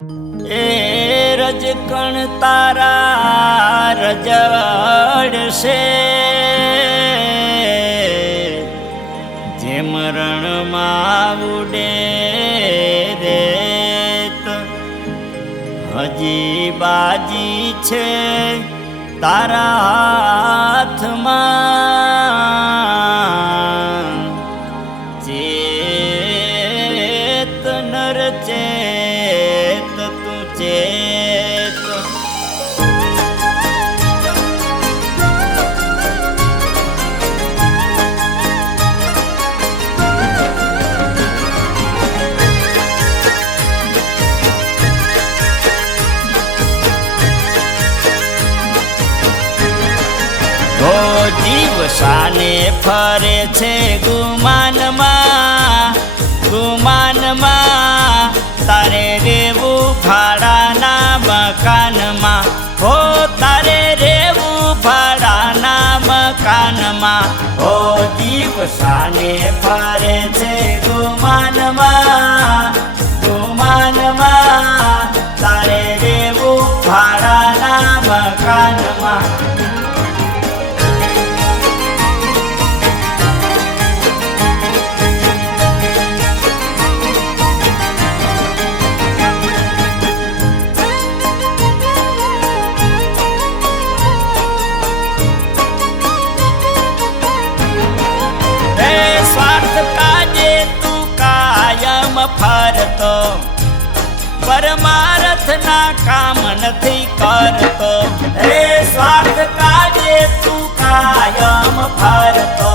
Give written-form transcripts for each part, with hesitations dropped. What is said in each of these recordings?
એ રજકણ તારા રજવાડશે, જેમ રણમાં ઉડે રેત. હજી બાજી છે તારા હાથમાં, ચેત નર ચેત તું ચેત. જીવ શાને ફરે છે ગુમાનમાં, ગુમાનમાં. તારે રેવું ભાડાના મકાનમાં, હો તારે રેવું ભાડાના મકાનમાં. હો જીવ શાને ફરે છે ગુમાનમાં, ગુમાનમાં. તારે રેવું ભાડાના મકાનમાં. ફરતો પરમાર્થના કામ નથી કરતો, હે સ્વાર્થ કાજે તું કાયમ ફરતો,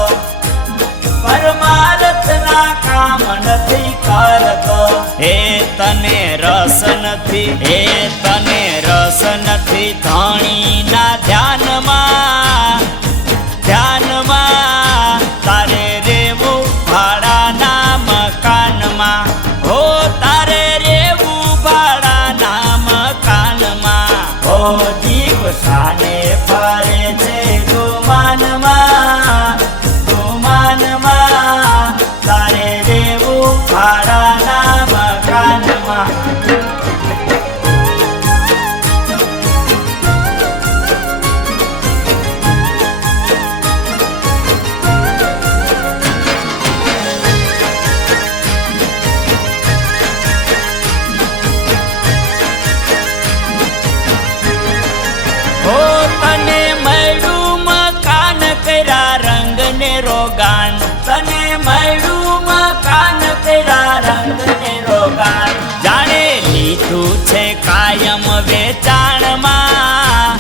પરમાર્થના કામ નથી કરતો. હે તને રસ નથી, હે તને રસ નથી ધણીના ધ્યાનમાં, ધ્યાનમાં. તારે રેવું ભાડાના મકાનમાં, હો તારે રેવું ભાડાના મકાનમાં. હો જીવ શાને ફરે છે ગુમાનમાં, ગુમાનમાં. તારે રેવું ભાડાના મકાનમાં. રોગાન તને મળ્યું મકાન તેરા રંગ ને રોગાન. જાણે લીધું છે કાયમ વેચાણમાં,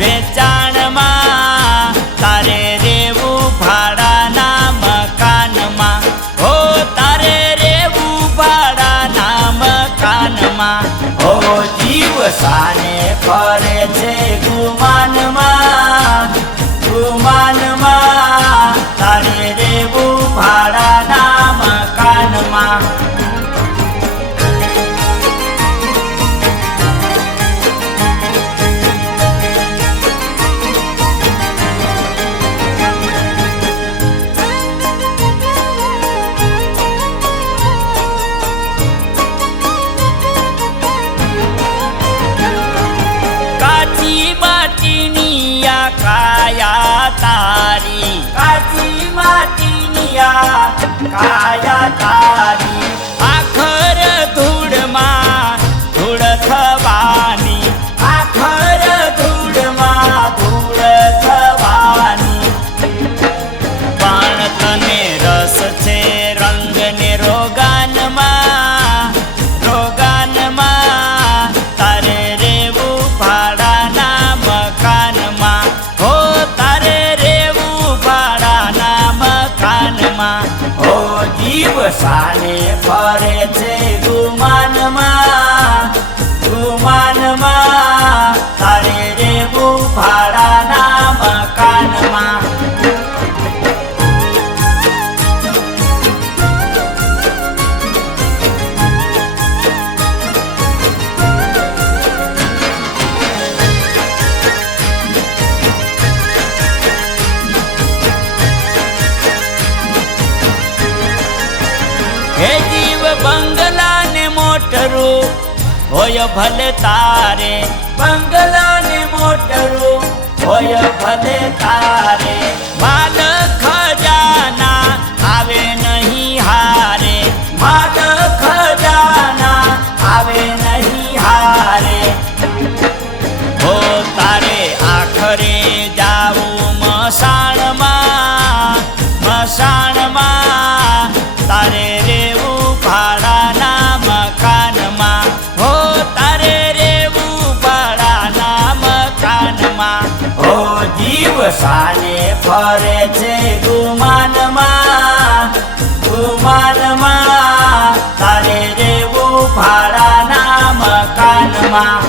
વેચાણમાં. તારે રેવું ભાડાના મકાનમાં, હો તારે રેવું ભાડાના મકાનમાં. હો જીવ શાને ફરે છે ગુમાનમાં, ગુમાનમાં. તારે રેવું ભાડાના મકાનમાં. કાચી માટીની આ કાયા તારી, કાચી માટીની આ કાયા તારી. આખર ધૂળમાં ધૂળ થવાની, આખર ધૂળમાં ધૂળ થવાની. પણ તને રસ છે રંગ ને રોગાનમાં, રોગાનમાં. તારે રેવું ભાડાના મકાનમાં, હો તારે રેવું ભાડાના મકાનમાં. હો જીવ શાને ફરે છે ગુમાનમાં, ગુમાનમાં. તારે રેવું ભાડાના મકાનમાં. હે જીવ બંગલા ને મોટરું, હોય ભલે તારે બંગલા ને મોટરું હોય ભલે તારે માલ ખજાના આવે નહીં હારે માલ ખજાના આવે નહીં હારે હો તારે આખરે જાવું મસાણમાં મસાણમાં તારે રેવું ભાડાના મકાનમાં હો તારે રેવું ભાડાના મકાનમાં હો જીવ સાને ફરે છે ગુમાનમાં ગુમાનમાં તારે રેવું ભાડાના મકાનમાં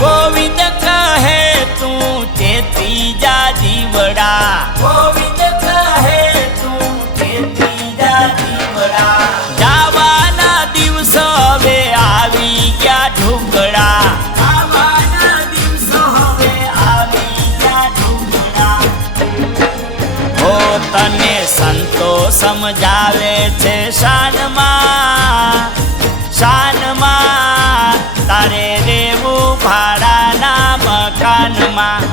ગોવિંદ કહે તું ચેતી જા જીવડા ગોવિંદ કહે તું ચેતી જા જીવડા જાવાના દિવસો હવે આવી ગયા ઢુકડા જાવાના દિવસો હવે આવી ગયા ઢુકડા હો તને સંતો સમજાવે છે શાનમાં શાનમાં તારે રેવું ભાડાના મકાનમાં